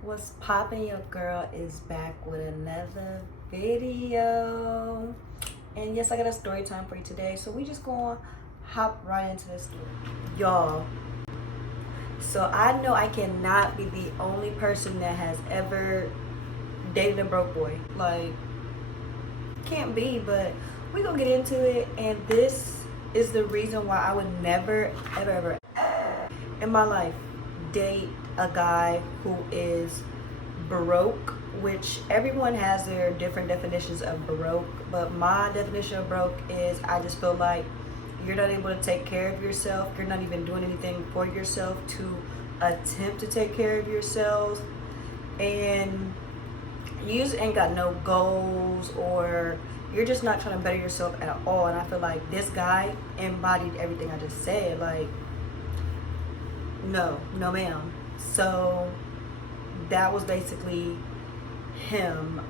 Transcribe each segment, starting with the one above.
What's poppin'? Your girl is back with another video. And yes, I got a story time for you today. So we just gonna hop right into this story. Y'all, so I know I cannot be the only person that has ever dated a broke boy. Like, can't be, but we gonna get into it. And this is the reason why I would never, ever in my life date a guy who is broke, which everyone has their different definitions of broke, but my definition of broke is I just feel like you're not able to take care of yourself, you're not even doing anything for yourself to attempt to take care of yourselves, and you just ain't got no goals, or you're just not trying to better yourself at all. And I feel like this guy embodied everything I just said. Like, no ma'am. So that was basically him.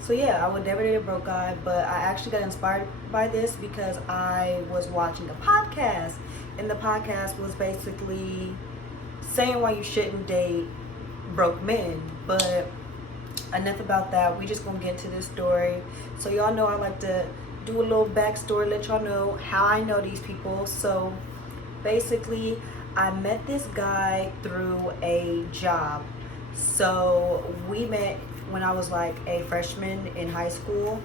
So yeah, I would never date a broke guy, but I actually got inspired by this because I was watching a podcast, and the podcast was basically saying why you shouldn't date broke men. But enough about that. We just gonna get into this story. So y'all know I like to do a little backstory, let y'all know how I know these people. So basically, I met this guy through a job. So we met when I was like a freshman in high school,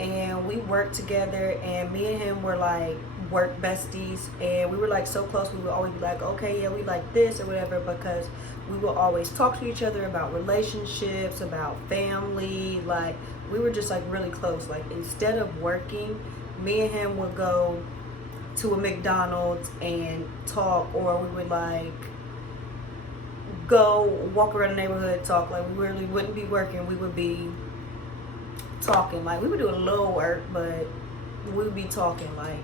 and we worked together, and me and him were like work besties, and we were like so close. We would always be like, okay, yeah, we like this or whatever, because we would always talk to each other about relationships, about family. Like, we were just like really close. Like, instead of working, me and him would go to a McDonald's and talk, or we would like go walk around the neighborhood, talk. Like, we really wouldn't be working, we would be talking. Like, we would do a little work, but we would be talking. Like,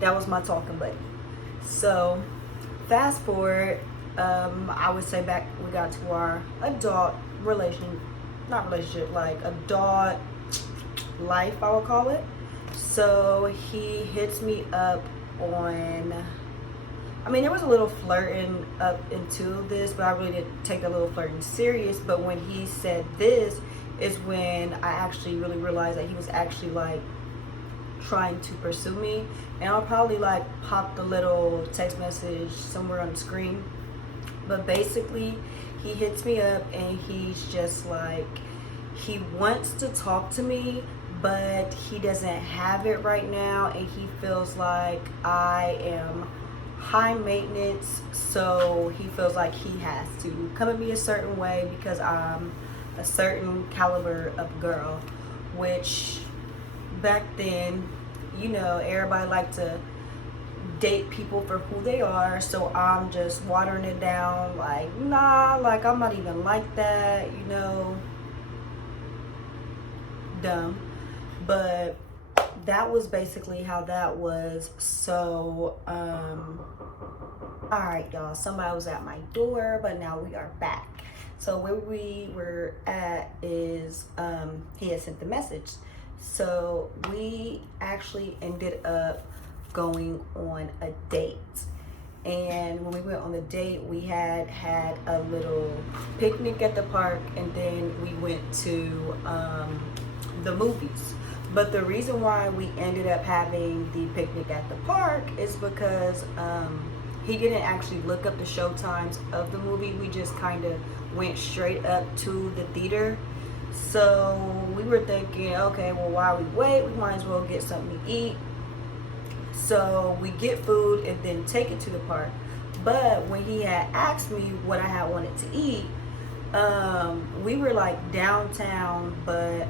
that was my talking buddy. So fast forward, I would say back, we got to our adult relationship, like adult life, I would call it. So he hits me up on, I mean, there was a little flirting up into this, but I really didn't take a little flirting serious. But when he said this is when I actually really realized that he was actually like trying to pursue me. And I'll probably like pop the little text message somewhere on the screen. But basically, he hits me up and he's just like, he wants to talk to me, but he doesn't have it right now, and he feels like I am high maintenance, so he feels like he has to come at me a certain way because I'm a certain caliber of girl, which back then, you know, everybody liked to date people for who they are. So I'm just watering it down, like, nah, like, I'm not even like that, you know, dumb. But that was basically how that was. So all right, y'all, somebody was at my door, but now we are back. So where we were at is he had sent the message. So we actually ended up going on a date. And when we went on the date, we had a little picnic at the park, and then we went to the movies. But the reason why we ended up having the picnic at the park is because he didn't actually look up the show times of the movie. We just kind of went straight up to the theater. So we were thinking, okay, well, while we wait, we might as well get something to eat. So we get food and then take it to the park. But when he had asked me what I had wanted to eat, we were like downtown, but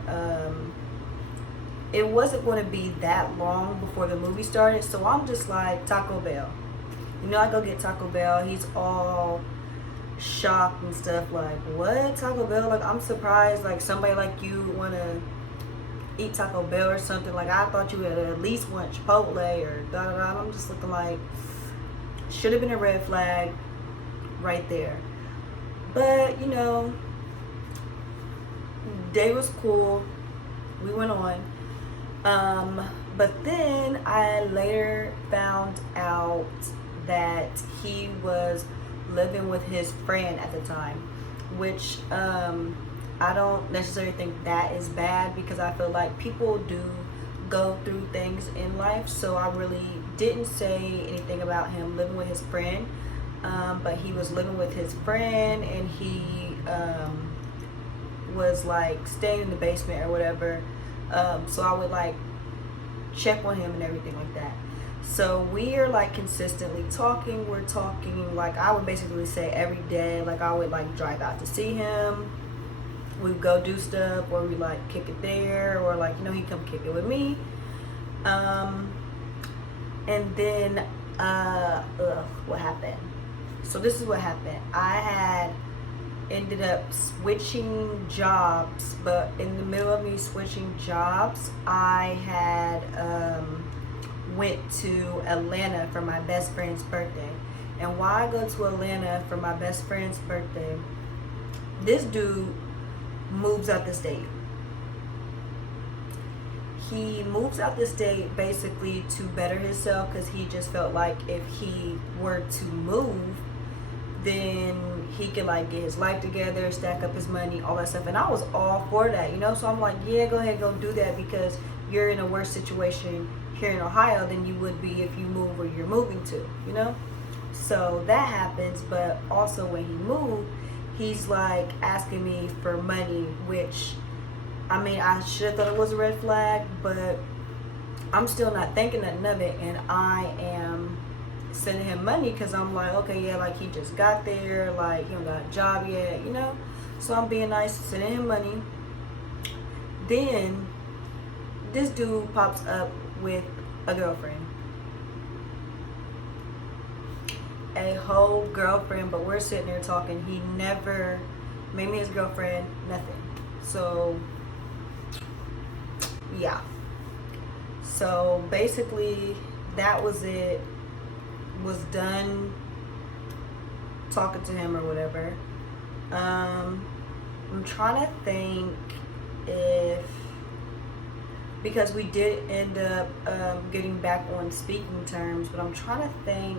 it wasn't going to be that long before the movie started. So I'm just like, Taco Bell. You know, I go get Taco Bell. He's all shocked and stuff, like, what, Taco Bell? Like, I'm surprised like somebody like you want to eat Taco Bell or something. Like, I thought you would at least want Chipotle or da da da. I'm just looking like, should have been a red flag right there. But, you know, day was cool. We went on. But then I later found out that he was living with his friend at the time, which I don't necessarily think that is bad, because I feel like people do go through things in life. So I really didn't say anything about him living with his friend, but he was living with his friend, and he was like staying in the basement or whatever. So I would like check on him and everything like that. So we are like consistently talking. We're talking, like, I would basically say every day. Like, I would like drive out to see him. We'd go do stuff, or we like kick it there, or like, you know, he'd come kick it with me. And then what happened? So this is what happened. I had ended up switching jobs, but in the middle of me switching jobs, I had went to Atlanta for my best friend's birthday. And why I go to Atlanta for my best friend's birthday, this dude moves out the state. He moves out the state basically to better himself, because he just felt like if he were to move, then he could like get his life together, stack up his money, all that stuff. And I was all for that, you know. So I'm like, yeah, go ahead, go do that, because you're in a worse situation here in Ohio than you would be if you move where you're moving to, you know. So that happens. But also when he moved, he's like asking me for money, which, I mean, I should have thought it was a red flag, but I'm still not thinking nothing of it. And I am sending him money because I'm like, okay, yeah, like he just got there, like he don't got a job yet, you know. So I'm being nice, sending him money. Then this dude pops up with a girlfriend, a whole girlfriend. But we're sitting there talking. He never made me his girlfriend, nothing. So yeah, so basically that was it. Was done talking to him or whatever. I'm trying to think if, because we did end up getting back on speaking terms, but I'm trying to think.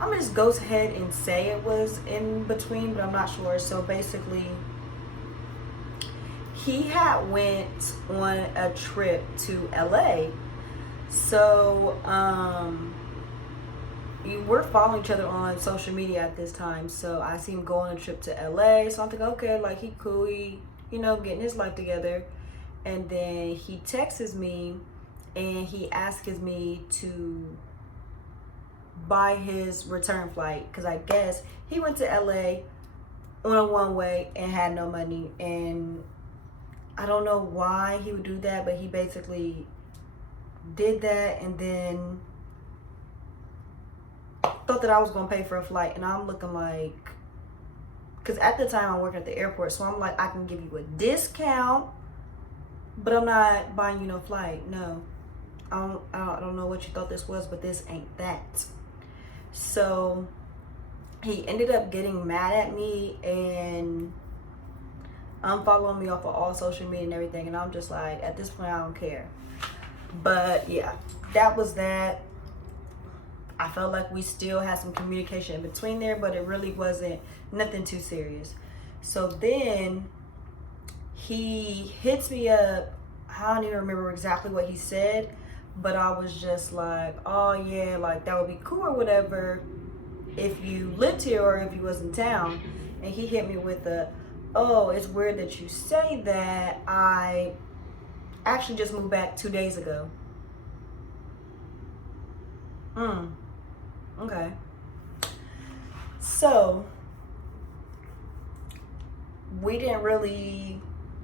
I'm gonna just go ahead and say it was in between, but I'm not sure. So basically, he had went on a trip to LA. So we're following each other on social media at this time. So I see him go on a trip to LA. So I'm thinking, okay, like he cool, he, you know, getting his life together. And then he texts me and he asks me to buy his return flight, because I guess he went to LA on a one-way and had no money. And I don't know why he would do that, but he basically did that, and then thought that I was gonna pay for a flight. And I'm looking like, because at the time I'm working at the airport, so I'm like, I can give you a discount, but I'm not buying you no flight. No, I don't know what you thought this was, but this ain't that. So he ended up getting mad at me and unfollowing me off of all social media and everything. And I'm just like, at this point, I don't care. But yeah, that was that. I felt like we still had some communication in between there, but it really wasn't nothing too serious. So then he hits me up. I don't even remember exactly what he said, but I was just like, oh yeah, like that would be cool or whatever if you lived here or if you was in town. And he hit me with a, oh, it's weird that you say that. I actually just moved back 2 days ago. Okay. So we didn't really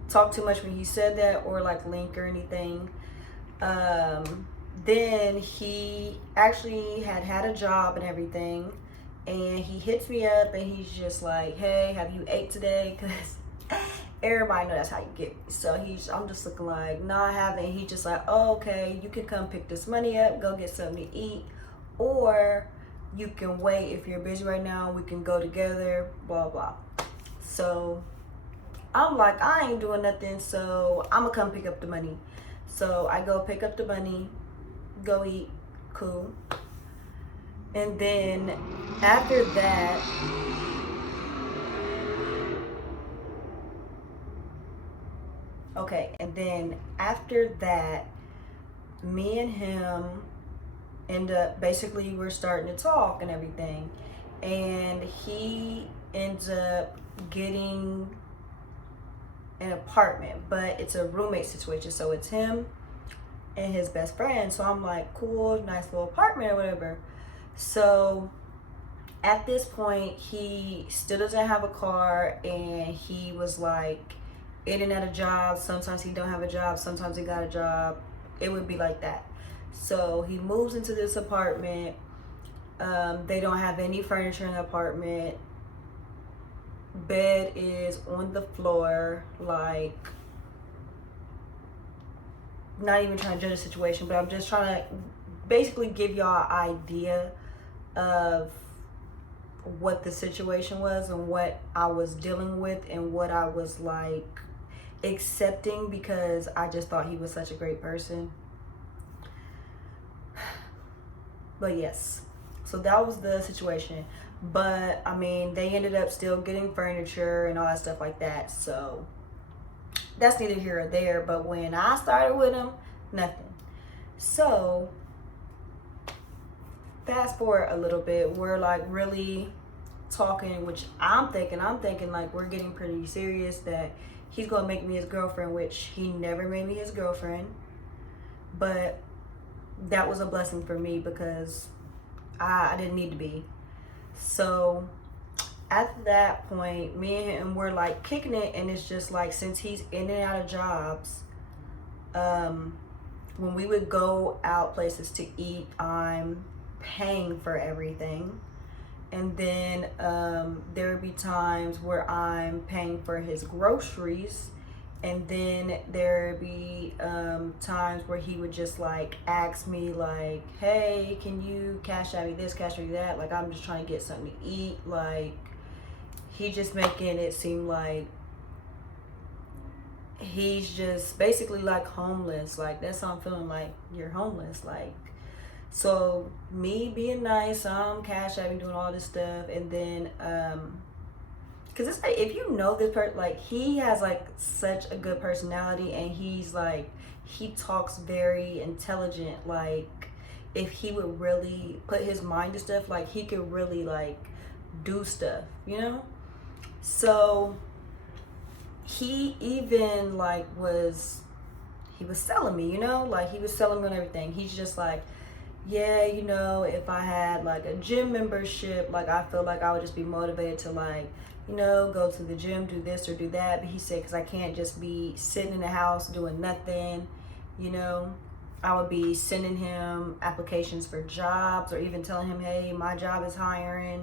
talk too much when he said that, or like link or anything. Then he actually had a job and everything, and he hits me up and he's just like, hey, have you ate today? Because everybody know that's how you get me. So I'm just looking like, nah, I haven't. He just like, oh, okay, you can come pick this money up, go get something to eat, or you can wait. If you're busy right now, we can go together, blah blah. So I'm like, I ain't doing nothing, so I'm gonna come pick up the money. So I go pick up the money, go eat, cool. And then after that, okay, and then after that, me and him end up basically we're starting to talk and everything. And he ends up getting an apartment, but it's a roommate situation. So it's him and his best friend. So I'm like, cool, nice little apartment or whatever. So at this point, he still doesn't have a car, and he was like in and out of jobs. Sometimes he don't have a job, sometimes he got a job. It would be like that. So he moves into this apartment. They don't have any furniture in the apartment. Bed is on the floor, like, not even trying to judge the situation, but I'm just trying to basically give y'all an idea of what the situation was and what I was dealing with and what I was like accepting, because I just thought he was such a great person. But yes, so that was the situation. But I mean, they ended up still getting furniture and all that stuff like that. So that's neither here or there. But when I started with him, nothing. So fast forward a little bit, we're like really talking, which I'm thinking like we're getting pretty serious, that he's gonna make me his girlfriend, which he never made me his girlfriend. But that was a blessing for me because I didn't need to be. So at that point, me and him were like kicking it, and it's just like, since he's in and out of jobs, when we would go out places to eat, I'm paying for everything. And then there would be times where I'm paying for his groceries. And then there would be times where he would just like ask me like, hey, can you cash out me this, cash out me that? Like, I'm just trying to get something to eat. Like, he just making it seem like he's just basically like homeless. Like, that's how I'm feeling, like, you're homeless. Like, so me being nice, I'm cash out, doing all this stuff. And then because it's like, if you know this person, like, he has like such a good personality, and he's like, he talks very intelligent. Like, if he would really put his mind to stuff, like, he could really like do stuff, you know? So he even like he was selling me, you know, like he was selling me on everything. He's just like, yeah, you know, if I had like a gym membership, like, I feel like I would just be motivated to like, you know, go to the gym, do this or do that. But he said, because I can't just be sitting in the house doing nothing, you know. I would be sending him applications for jobs, or even telling him, hey, my job is hiring,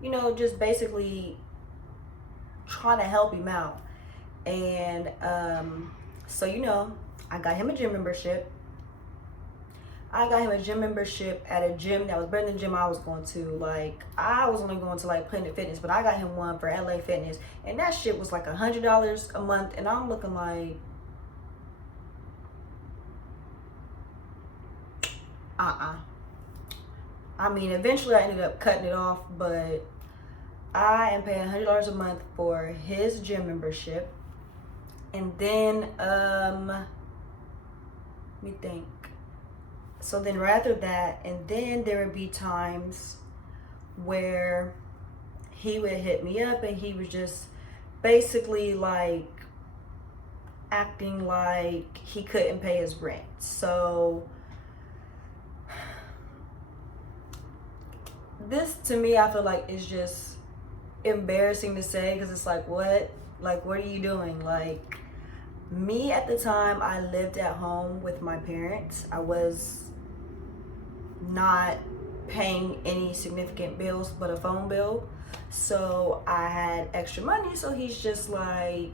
you know, just basically trying to help him out. And so, you know, I got him a gym membership. I got him a gym membership at a gym that was better than the gym I was going to. Like, I was only going to like Planet Fitness, but I got him one for LA Fitness, and that shit was like $100 a month. And I'm looking like, I mean, eventually I ended up cutting it off, but I am paying $100 a month for his gym membership. And then let me think. So then right after that, and then there would be times where he would hit me up, and he was just basically like acting like he couldn't pay his rent. So this, to me, I feel like is just embarrassing to say, because it's like, what? Like, what are you doing? Like, me at the time, I lived at home with my parents. I was not paying any significant bills but a phone bill. So I had extra money. So he's just like,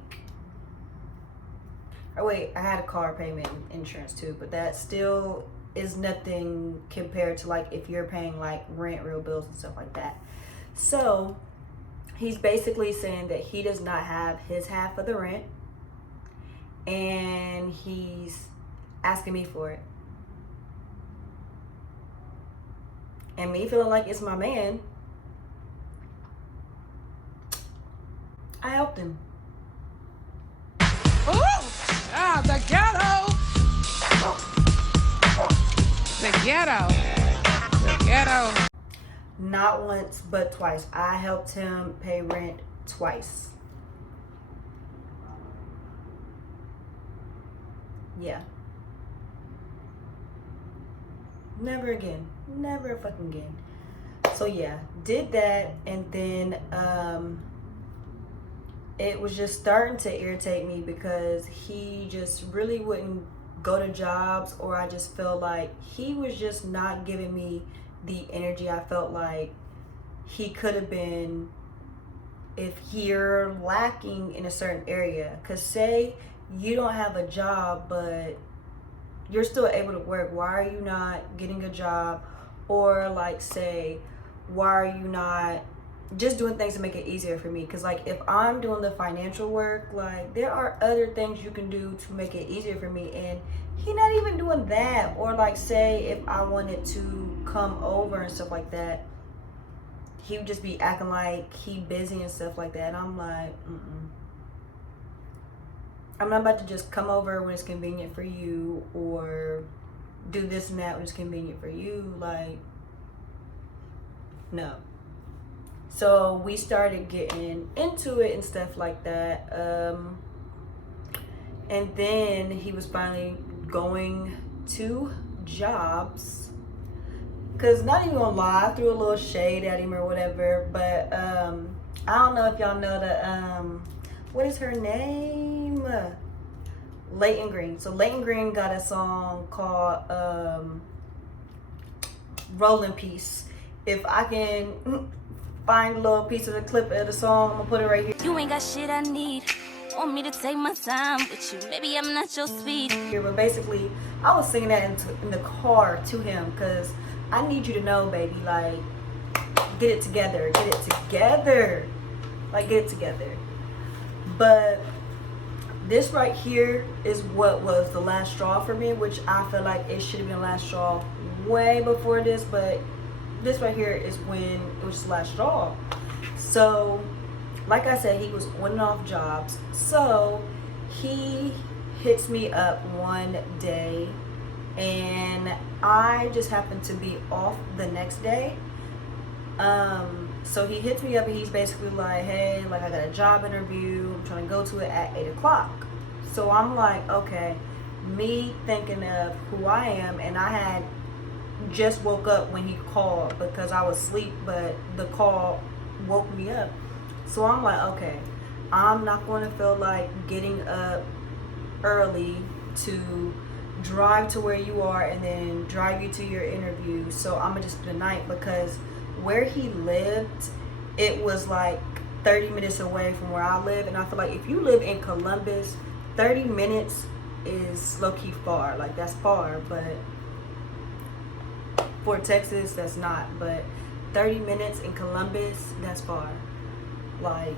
oh wait, I had a car payment insurance too, but that still is nothing compared to like if you're paying like rent, real bills and stuff like that. So he's basically saying that he does not have his half of the rent, and he's asking me for it. And me feeling like it's my man, I helped him. The ghetto. The ghetto. The ghetto. Not once, but twice. I helped him pay rent twice. Yeah. Never again. Never fucking again. So yeah, did that, and then it was just starting to irritate me because he just really wouldn't go to jobs, or I just felt like he was just not giving me the energy I felt like he could have been if you're lacking in a certain area. Because say you don't have a job, but you're still able to work. Why are you not getting a job? Or like say, why are you not just doing things to make it easier for me? Because like if I'm doing the financial work, like there are other things you can do to make it easier for me, and he not even doing that. Or like say if I wanted to come over and stuff like that, he would just be acting like he busy and stuff like that. And I'm like, I'm not about to just come over when it's convenient for you, or do this and that when it's convenient for you. Like, no. So we started getting into it and stuff like that. And then he was finally going to jobs. Cause not even gonna lie, I threw a little shade at him or whatever. But I don't know if y'all know the what is her name? Leighton Green. So Leighton Green got a song called Rolling Piece. If I can find a little piece of the clip of the song, I'm gonna put it right here. You ain't got shit I need. Want me to take my time with you? Maybe I'm not your speed. But basically, I was singing that in the car to him, because I need you to know, baby, like, get it together. Get it together. Like, get it together. But this right here is what was the last straw for me, which I feel like it should have been the last straw way before this, but this right here is when it was the last straw. So like I said, he was on and off jobs. So he hits me up one day, and I just happened to be off the next day. So he hits me up, and he's basically like, hey, like I got a job interview, I'm trying to go to it at 8 o'clock. So I'm like, okay, me thinking of who I am, and I had just woke up when he called because I was asleep, but the call woke me up. So I'm like, okay, I'm not going to feel like getting up early to drive to where you are and then drive you to your interview. So I'm gonna just spend the night, because where he lived, it was like 30 minutes away from where I live. And I feel like if you live in Columbus, 30 minutes is low-key far. Like, that's far, but for Texas, that's not. But 30 minutes in Columbus, that's far. Like,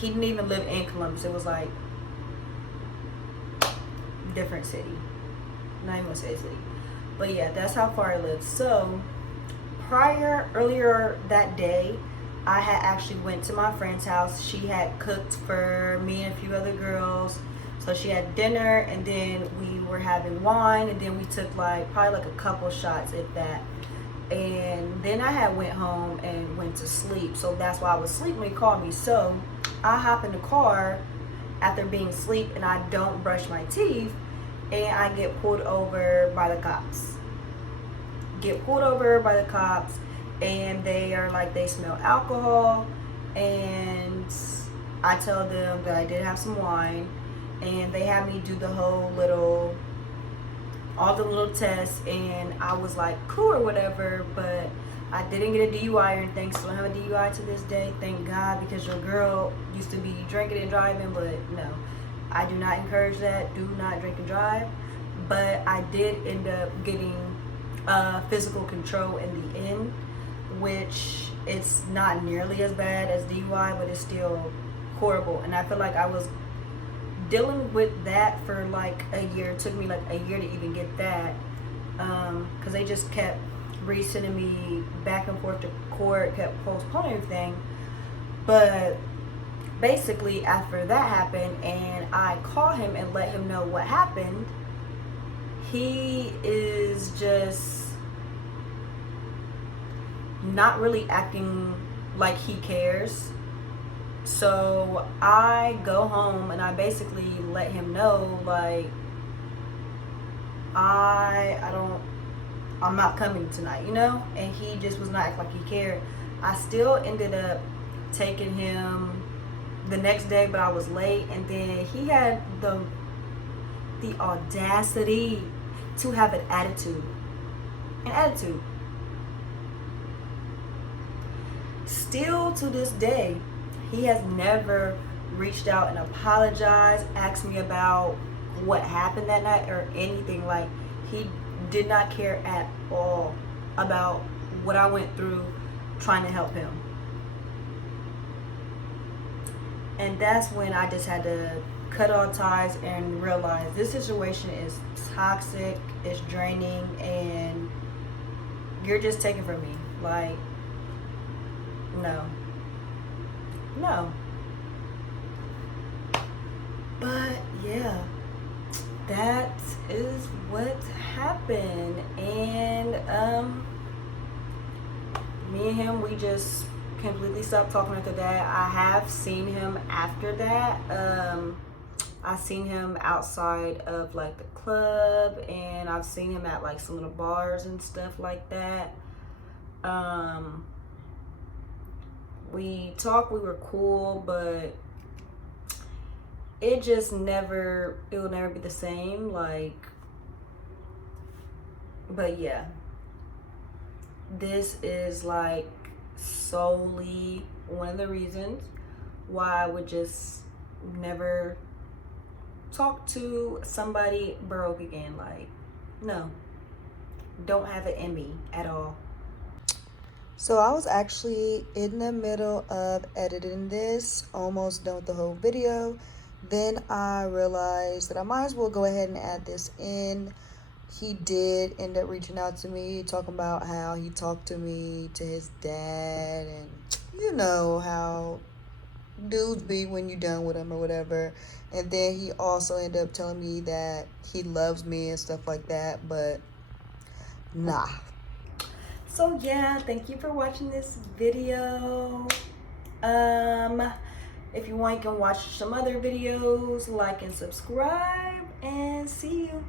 he didn't even live in Columbus. It was like different city. Not even gonna say city. But yeah, that's how far I live. So earlier that day, I had actually went to my friend's house. She had cooked for me and a few other girls. So she had dinner, and then we were having wine, and then we took like probably like a couple shots at that. And then I had went home and went to sleep. So that's why I was asleep when he called me. So I hop in the car after being asleep, and I don't brush my teeth, and I get pulled over by the cops. And they are like, they smell alcohol, and I tell them that I did have some wine, and they had me do all the little tests, and I was like, cool or whatever, but I didn't get a DUI or anything. Still don't have a DUI to this day, thank God, because your girl used to be drinking and driving. But no, I do not encourage that. Do not drink and drive. But I did end up getting physical control in the end, which it's not nearly as bad as DUI, but it's still horrible. And I feel like I was dealing with that for like a year. It took me like a year to even get that, because they just kept resending me back and forth to court, kept postponing everything. But basically after that happened and I called him and let him know what happened, he is just not really acting like he cares. So I go home and I basically let him know, like, I'm not coming tonight, you know? And he just was not acting like he cared. I still ended up taking him the next day, but I was late, and then he had the audacity to have an attitude. Still to this day, he has never reached out and apologized, asked me about what happened that night or anything. Like, he did not care at all about what I went through trying to help him. And that's when I just had to cut all ties and realize this situation is toxic, it's draining, and you're just taking from me. Like, no. But yeah, that is what happened. And me and him, we just completely stopped talking after that. I have seen him after that. I seen him outside of like the club, and I've seen him at like some of the bars and stuff like that. We talked, we were cool, but it will never be the same. Like, but yeah, this is like solely one of the reasons why I would just never talk to somebody broke again. Like, no, don't have it in me at all. So I was actually in the middle of editing this, almost done with the whole video. Then I realized that I might as well go ahead and add this in. He did end up reaching out to me, talking about how he talked to me, to his dad, and you know how dudes be when you done with them or whatever. And then he also ended up telling me that he loves me and stuff like that, but nah. So yeah, thank you for watching this video. If you want, you can watch some other videos, like and subscribe, and see you.